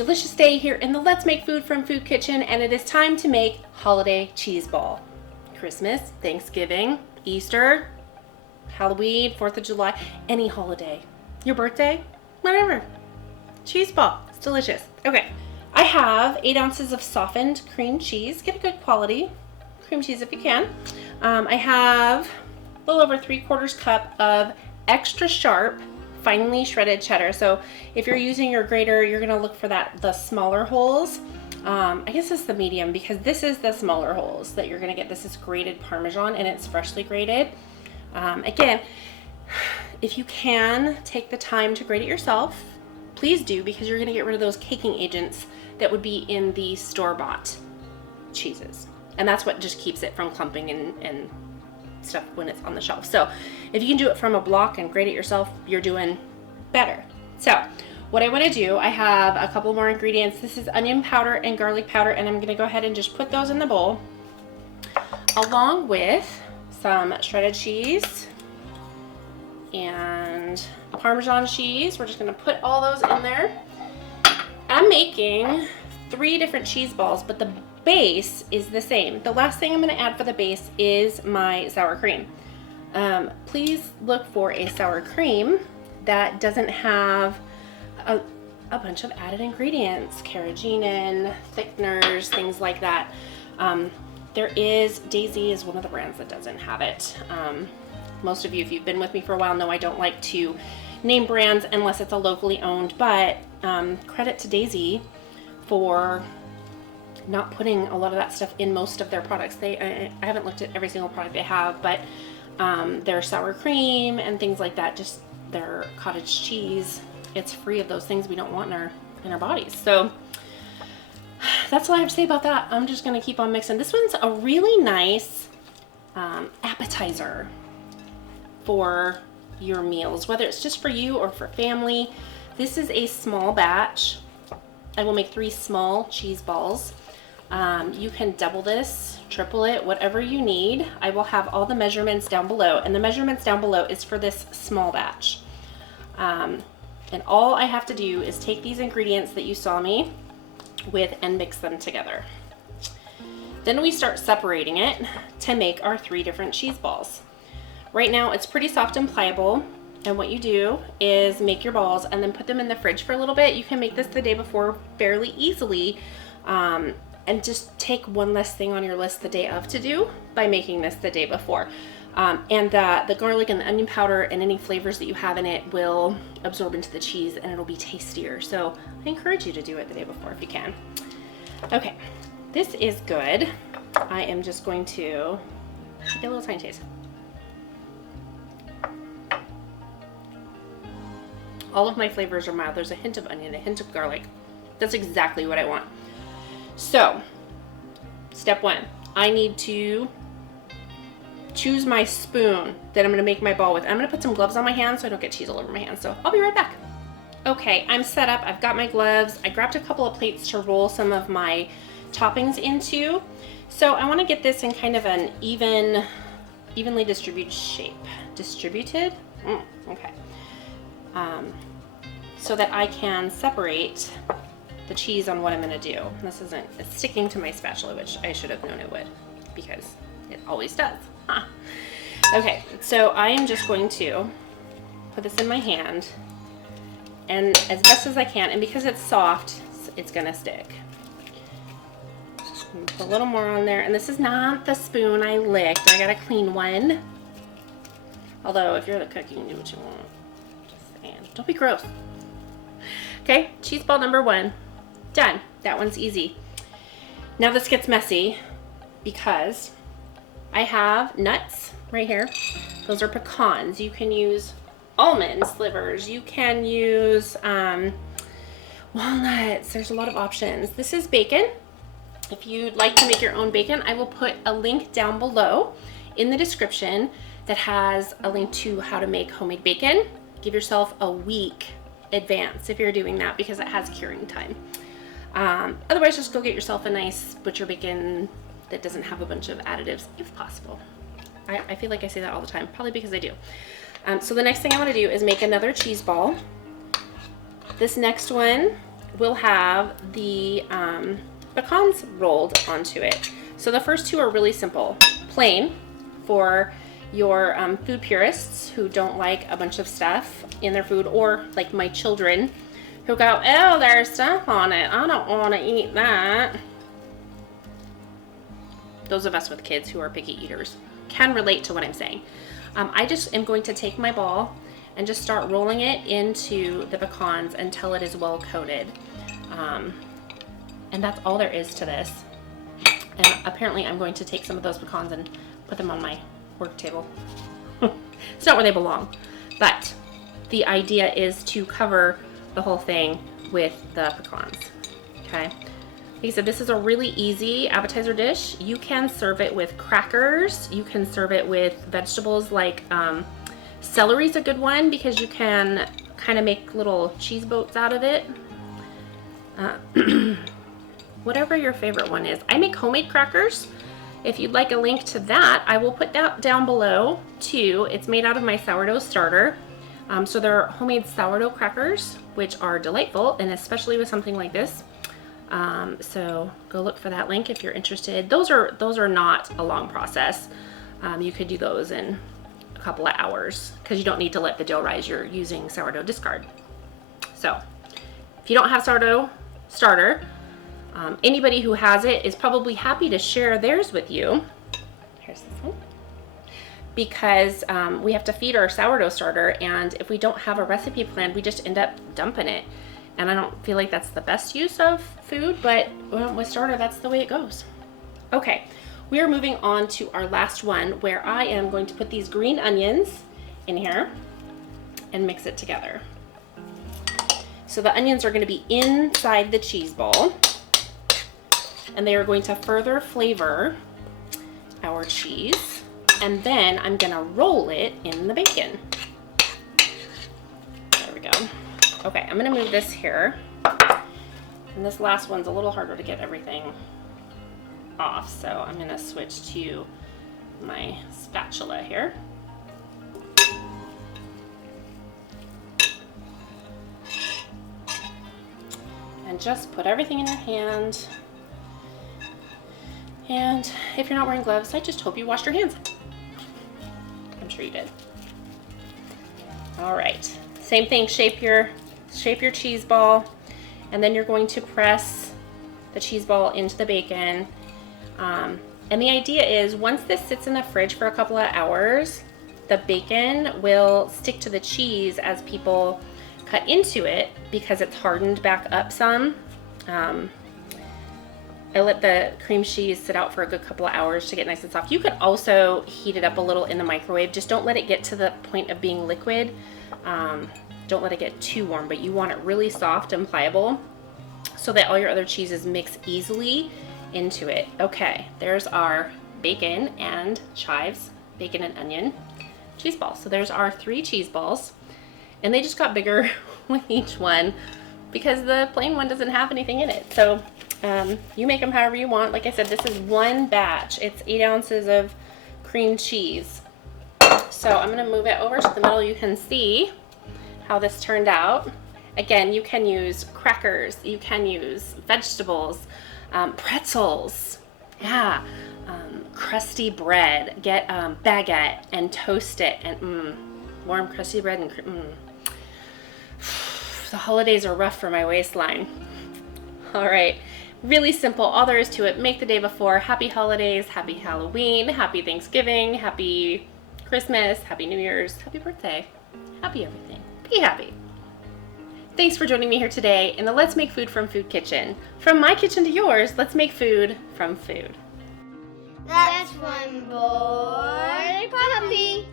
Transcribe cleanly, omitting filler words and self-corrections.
delicious day here in the Let's Make Food from Food Kitchen, and it is time to make holiday cheese ball. Christmas, Thanksgiving, Easter, Halloween, 4th of July, any holiday. Your birthday, whatever. Cheese ball, it's delicious. Okay, I have 8 ounces of softened cream cheese. Get a good quality cream cheese if you can. I have a little over 3/4 cup of extra sharp, finely shredded cheddar. So if you're using your grater, you're gonna look for the smaller holes. I guess it's the medium, because this is the smaller holes that you're gonna get. This is grated Parmesan and it's freshly grated. Again, if you can take the time to grate it yourself, please do, because you're gonna get rid of those caking agents that would be in the store-bought cheeses. And that's what just keeps it from clumping and stuff when it's on the shelf. So if you can do it from a block and grate it yourself, you're doing better. So what I want to do, I have a couple more ingredients. This is onion powder and garlic powder, and I'm going to go ahead and just put those in the bowl, along with some shredded cheese and Parmesan cheese. We're just going to put all those in there. I'm making 3 different cheese balls, but the base is the same. The last thing I'm going to add for the base is my sour cream. Please look for a sour cream that doesn't have a bunch of added ingredients, carrageenan, thickeners, things like that. Daisy is one of the brands that doesn't have it. Most of you, if you've been with me for a while, know I don't like to name brands unless it's a locally owned, but credit to Daisy for not putting a lot of that stuff in most of their products. I haven't looked at every single product they have, but their sour cream and things like that, just their cottage cheese, it's free of those things we don't want in our bodies. So that's all I have to say about that. I'm just gonna keep on mixing. This one's a really nice appetizer for your meals, whether it's just for you or for family. This is a small batch. I will make 3 small cheese balls. You can double this, triple it, whatever you need. I will have all the measurements down below, and the measurements down below is for this small batch. And all I have to do is take these ingredients that you saw me with and mix them together. Then we start separating it to make our 3 different cheese balls. Right now it's pretty soft and pliable, and what you do is make your balls and then put them in the fridge for a little bit. You can make this the day before fairly easily, and just take one less thing on your list the day of to do by making this the day before. And the garlic and the onion powder and any flavors that you have in it will absorb into the cheese, and it'll be tastier. So I encourage you to do it the day before if you can. Okay, this is good. I am just going to take a little tiny taste. All of my flavors are mild. There's a hint of onion, a hint of garlic. That's exactly what I want. So, step 1, I need to choose my spoon that I'm gonna make my ball with. I'm gonna put some gloves on my hands so I don't get cheese all over my hands, so I'll be right back. Okay, I'm set up, I've got my gloves. I grabbed a couple of plates to roll some of my toppings into. So I wanna get this in kind of an evenly distributed shape. Distributed? Okay. So that I can separate the cheese on what I'm gonna do. It's sticking to my spatula, which I should have known it would, because it always does. Huh. Okay, so I am just going to put this in my hand, and as best as I can, and because it's soft, it's gonna stick. Put a little more on there, and this is not the spoon I licked. I got a clean one. Although, if you're the cook, you can do what you want. Just saying. Don't be gross. Okay, cheese ball number 1. Done. That one's easy. Now this gets messy because I have nuts right here. Those are pecans. You can use almond slivers. You can use walnuts. There's a lot of options. This is bacon. If you'd like to make your own bacon, I will put a link down below in the description that has a link to how to make homemade bacon. Give yourself a week advance if you're doing that, because it has curing time. Otherwise, just go get yourself a nice butcher bacon that doesn't have a bunch of additives, if possible. I feel like I say that all the time, probably because I do. So the next thing I want to do is make another cheese ball. This next one will have the pecans rolled onto it. So the first two are really simple. Plain for your food purists who don't like a bunch of stuff in their food, or like my children who go, oh, there's stuff on it, I don't want to eat that. Those of us with kids who are picky eaters can relate to what I'm saying. I just am going to take my ball and just start rolling it into the pecans until it is well coated. And that's all there is to this. And apparently I'm going to take some of those pecans and put them on my work table. It's not where they belong, but the idea is to cover the whole thing with the pecans, okay? Like I said, this is a really easy appetizer dish. You can serve it with crackers. You can serve it with vegetables like celery's a good one because you can kind of make little cheese boats out of it. Whatever your favorite one is. I make homemade crackers. If you'd like a link to that, I will put that down below too. It's made out of my sourdough starter. So they're homemade sourdough crackers, which are delightful, and especially with something like this. So go look for that link if you're interested. Those are not a long process. You could do those in a couple of hours because you don't need to let the dough rise. You're using sourdough discard. So if you don't have sourdough starter, anybody who has it is probably happy to share theirs with you. Here's this one. Because we have to feed our sourdough starter, and if we don't have a recipe planned, we just end up dumping it. And I don't feel like that's the best use of food, but with starter, that's the way it goes. Okay, we are moving on to our last one, where I am going to put these green onions in here and mix it together. So the onions are going to be inside the cheese ball, and they are going to further flavor our cheese. And then I'm going to roll it in the bacon. There we go. Okay, I'm going to move this here. And this last one's a little harder to get everything off, so I'm going to switch to my spatula here. And just put everything in your hand. And if you're not wearing gloves, I just hope you washed your hands. I'm sure you did. All right, same thing, shape your cheese ball, and then you're going to press the cheese ball into the bacon. And the idea is once this sits in the fridge for a couple of hours, the bacon will stick to the cheese as people cut into it because it's hardened back up some. I let the cream cheese sit out for a good couple of hours to get nice and soft. You could also heat it up a little in the microwave. Just don't let it get to the point of being liquid. Don't let it get too warm, but you want it really soft and pliable so that all your other cheeses mix easily into it. Okay, there's our bacon and chives, bacon and onion cheese balls. So there's our 3 cheese balls, and they just got bigger with each one because the plain one doesn't have anything in it. So you make them however you want. Like I said, this is one batch. It's 8 ounces of cream cheese. So I'm gonna move it over to the middle. You can see how this turned out. Again, you can use crackers, you can use vegetables, pretzels, yeah, crusty bread. Get baguette and toast it, and warm crusty bread and the holidays are rough for my waistline. All right, really simple, all there is to it. Make the day before. Happy holidays, happy Halloween, happy Thanksgiving, happy Christmas, happy New Year's, happy birthday, happy everything. Be happy. Thanks for joining me here today in the Let's Make Food from Food kitchen. From my kitchen to yours, let's make food from food. That's one boy puppy.